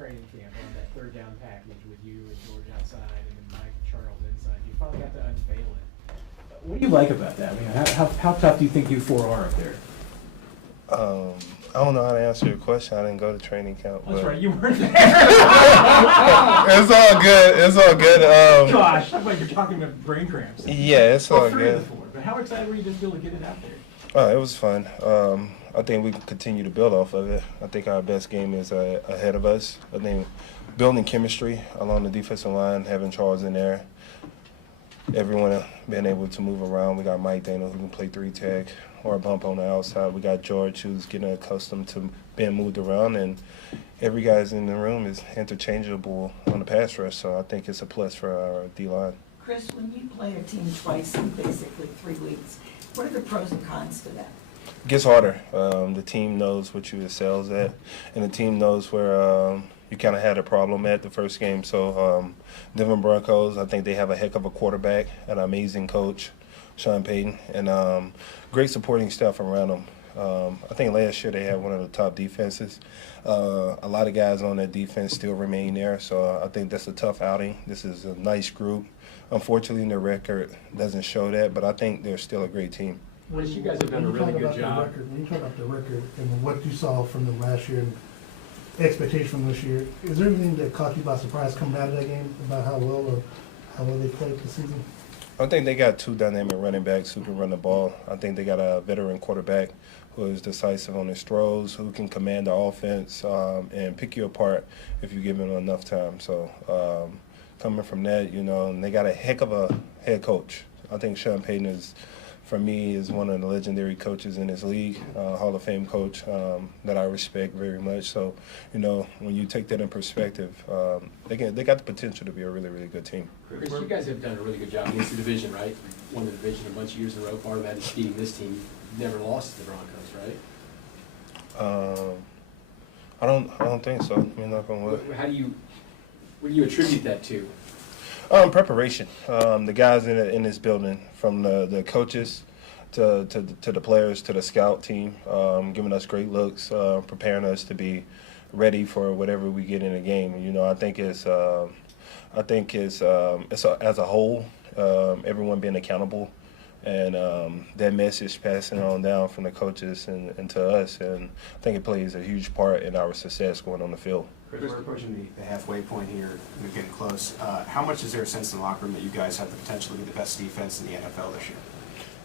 training camp on that third down package with you and George outside and then Mike and Charles inside. You finally got to unveil it. What do you like about that? I mean, how tough do you think you four are up there? I don't know how to answer your question. I didn't go to training camp. That's right, you weren't there. It's all good. It's all good. Gosh, I'm like you're talking about brain cramps. Yeah, it's all Three of good. the four. But how excited were you to be able to get it out there? It was fun. I think we can continue to build off of it. I think our best game is ahead of us. I think building chemistry along the defensive line, having Charles in there, everyone being able to move around. We got Mike Dana who can play three tag or a bump on the outside. We got George who's getting accustomed to being moved around, and every guy's in the room is interchangeable on the pass rush. So I think it's a plus for our D line. Chris, when you play a team twice in basically 3 weeks, what are the pros and cons to that? It gets harder. The team knows what you excels at, and the team knows where you kind of had a problem at the first game. So Denver Broncos, I think they have a heck of a quarterback, an amazing coach, Sean Payton, and great supporting staff around them. I think last year they had one of the top defenses. A lot of guys on that defense still remain there, so I think that's a tough outing. This is a nice group. Unfortunately, their record doesn't show that, but I think they're still a great team. Chris, you guys have done a really good job. When you talk about the record and what you saw from them last year and expectation from this year, is there anything that caught you by surprise coming out of that game about how well they played this season? I think they got two dynamic running backs who can run the ball. I think they got a veteran quarterback who is decisive on his throws, who can command the offense and pick you apart if you give him enough time. So coming from that, and they got a heck of a head coach. I think Sean Payton is, for me, is one of the legendary coaches in this league, Hall of Fame coach that I respect very much. So, when you take that in perspective, they got the potential to be a really, really good team. Chris, you guys have done a really good job against the division, right? You won the division a bunch of years in a row. Part of that is beating this team. You've never lost to the Broncos, right? I don't think so. Knock on wood. What do you attribute that to? Preparation. The guys in this building, from the coaches to the players to the scout team, giving us great looks, preparing us to be ready for whatever we get in the game. I think it's as a whole, everyone being accountable, and that message passing on down from the coaches and to us, and I think it plays a huge part in our success going on the field. Chris, we're approaching the halfway point here. We're getting close. How much is there a sense in the locker room that you guys have the potential to be the best defense in the NFL this year?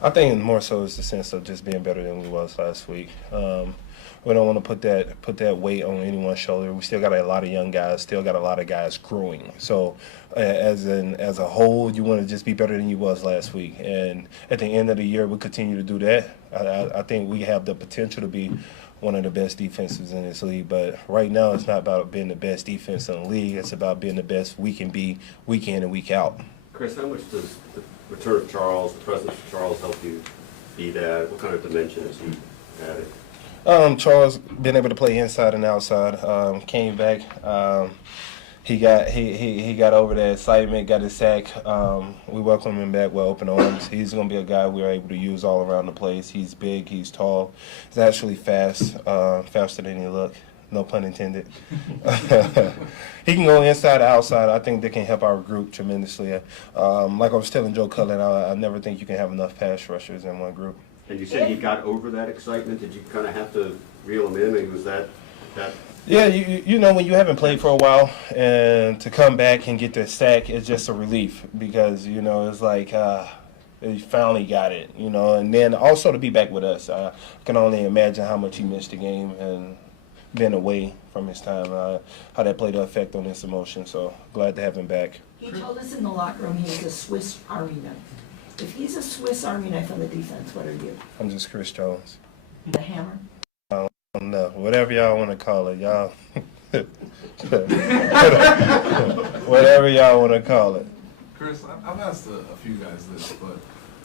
I think more so is the sense of just being better than we was last week. We don't want to put that weight on anyone's shoulder. We still got a lot of young guys, still got a lot of guys growing. So as a whole, you want to just be better than you was last week. And at the end of the year, we continue to do that. I think we have the potential to be one of the best defenses in this league. But right now, it's not about being the best defense in the league. It's about being the best we can be week in and week out. Chris, how much does the return of Charles, the presence of Charles, help you be that? What kind of dimension has he added? Charles been able to play inside and outside. Came back. He got over that excitement, got his sack. We welcome him back with open arms. He's going to be a guy we're able to use all around the place. He's big, he's tall. He's actually fast, faster than he look. No pun intended. He can go inside or outside. I think they can help our group tremendously. Like I was telling Joe Cullen, I never think you can have enough pass rushers in one group. And you said he got over that excitement. Did you kind of have to reel him in? And was that? Yeah, you know, when you haven't played for a while and to come back and get that sack is just a relief because, it's like he finally got it, and then also to be back with us. I can only imagine how much he missed the game and been away from his time, how that played an effect on his emotion. So glad to have him back. He told us in the locker room he's a Swiss Army knife. If he's a Swiss Army knife on the defense, what are you? I'm just Chris Jones. The hammer? No, whatever y'all want to call it, y'all. Whatever y'all want to call it. Chris, I've asked a few guys this, but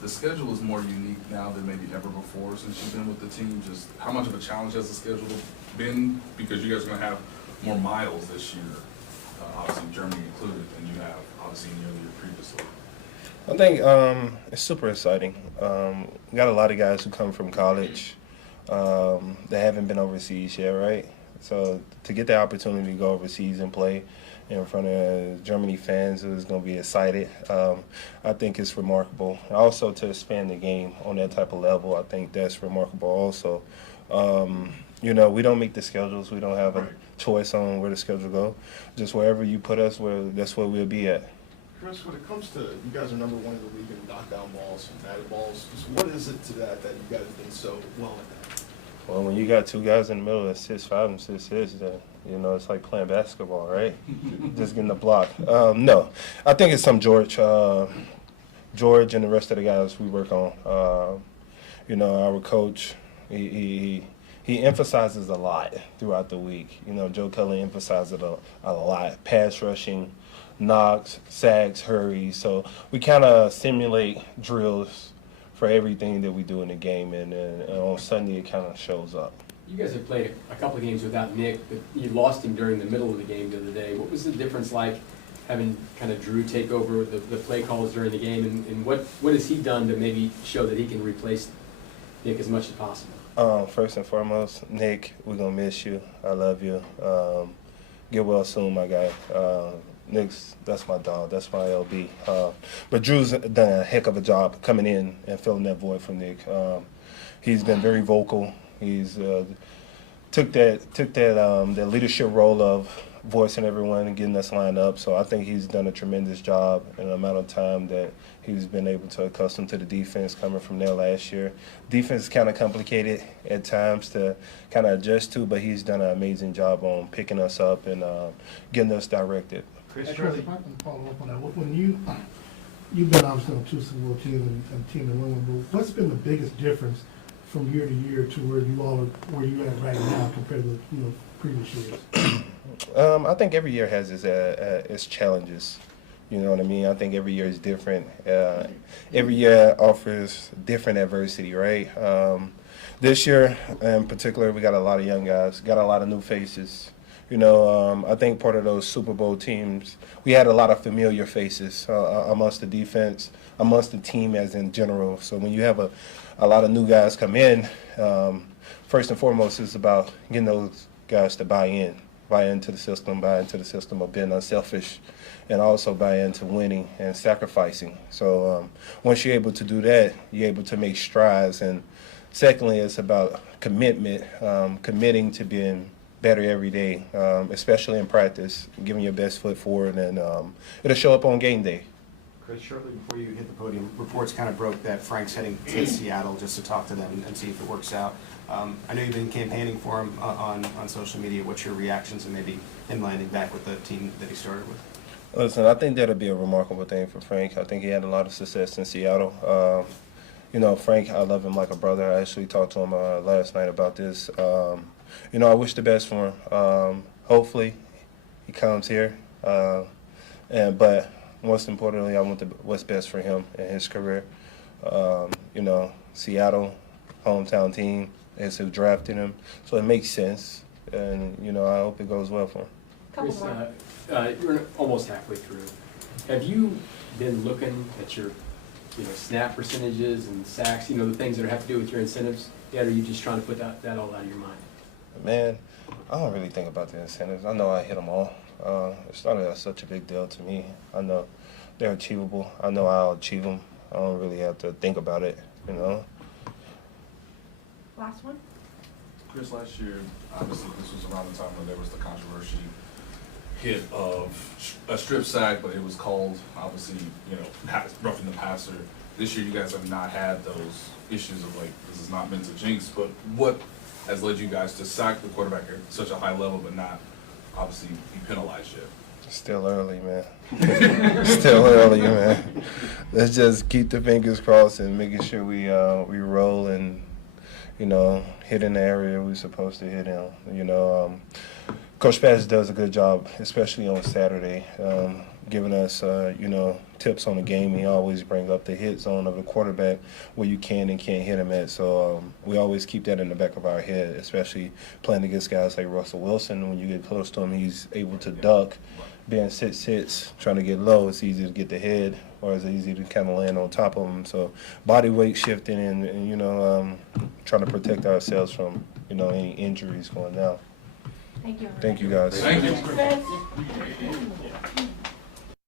the schedule is more unique now than maybe ever before since you've been with the team. Just how much of a challenge has the schedule been? Because you guys are going to have more miles this year, obviously Germany included, than you have obviously in your year previously. I think it's super exciting. We got a lot of guys who come from college that haven't been overseas yet, right? So to get the opportunity to go overseas and play in front of Germany fans who's going to be excited, I think it's remarkable. Also to expand the game on that type of level, I think that's remarkable also. You know, we don't make the schedules. We don't have a choice on where the schedule go. Just wherever you put us, that's where we'll be at. Chris, when it comes to, you guys are number one in the league in knockdown balls and batted balls. Just what is it to that you guys have been so well at that? Well, when you got two guys in the middle that's 6'5" and 6'6", then, you know, it's like playing basketball, right? Just getting the block. No, I think it's some George and the rest of the guys we work on. You know, our coach, he emphasizes a lot throughout the week. You know, Joe Cullen emphasizes it a lot. Pass rushing, knocks, sacks, hurries. So we kind of simulate drills for everything that we do in the game, and on Sunday it kind of shows up. You guys have played a couple of games without Nick, but you lost him during the middle of the game the other day. What was the difference like having kind of Drew take over the play calls during the game, and what has he done to maybe show that he can replace Nick as much as possible? First and foremost, Nick, we're going to miss you. I love you. Get well soon, my guy. Nick's, that's my dog. That's my LB. But Drew's done a heck of a job coming in and filling that void from Nick. He's been very vocal. He's took that leadership role of voicing everyone and getting us lined up. So I think he's done a tremendous job in the amount of time that he's been able to accustom to the defense coming from there last year. Defense is kind of complicated at times to kind of adjust to, but he's done an amazing job on picking us up and getting us directed. Chris, if I can follow up on that, when you've been obviously on two Super Bowl teams and team in women, but what's been the biggest difference from year to year to where you all are, where you're at right now compared to previous years? I think every year has its challenges. You know what I mean? I think every year is different. Every year offers different adversity, right? This year in particular, we got a lot of young guys, got a lot of new faces. You know, I think part of those Super Bowl teams, we had a lot of familiar faces amongst the defense, amongst the team as in general. So when you have a lot of new guys come in, first and foremost, it's about getting those guys to buy into the system of being unselfish, and also buy into winning and sacrificing. So once you're able to do that, you're able to make strides. And secondly, it's about commitment, committing to being better every day, especially in practice, giving your best foot forward, and it'll show up on game day. Chris, shortly before you hit the podium, reports kind of broke that Frank's heading to Seattle just to talk to them and see if it works out. I know you've been campaigning for him on social media. What's your reactions and maybe him landing back with the team that he started with? Listen, I think that'll be a remarkable thing for Frank. I think he had a lot of success in Seattle. You know, Frank, I love him like a brother. I actually talked to him last night about this. You know, I wish the best for him. Hopefully, he comes here. But most importantly, I want what's best for him and his career. You know, Seattle, hometown team, is who drafted him, so it makes sense. And you know, I hope it goes well for him. Chris, you're almost halfway through. Have you been looking at your snap percentages and sacks, the things that have to do with your incentives yet, or are you just trying to put that all out of your mind? Man, I don't really think about the incentives. I know I hit them all. It's not such a big deal to me. I know they're achievable. I know I'll achieve them. I don't really have to think about it, Last one. Chris, last year, obviously, this was around the time when there was the controversy hit of a strip sack, but it was called, obviously, roughing the passer. This year, you guys have not had those issues of, this is not meant to jinx, but what has led you guys to sack the quarterback at such a high level, but not, obviously, be penalized yet? Still early, man. Still early, man. Let's just keep the fingers crossed and making sure we roll and, hit in the area we're supposed to hit in. Coach Paz does a good job, especially on Saturday, giving us, tips on the game. He always brings up the hit zone of the quarterback where you can and can't hit him at. So we always keep that in the back of our head, especially playing against guys like Russell Wilson. When you get close to him, he's able to duck. Being 6'6", trying to get low, it's easy to get the head, or it's easy to kind of land on top of him. So body weight shifting and trying to protect ourselves from, any injuries going down. Thank you, guys. Thank you. Fred?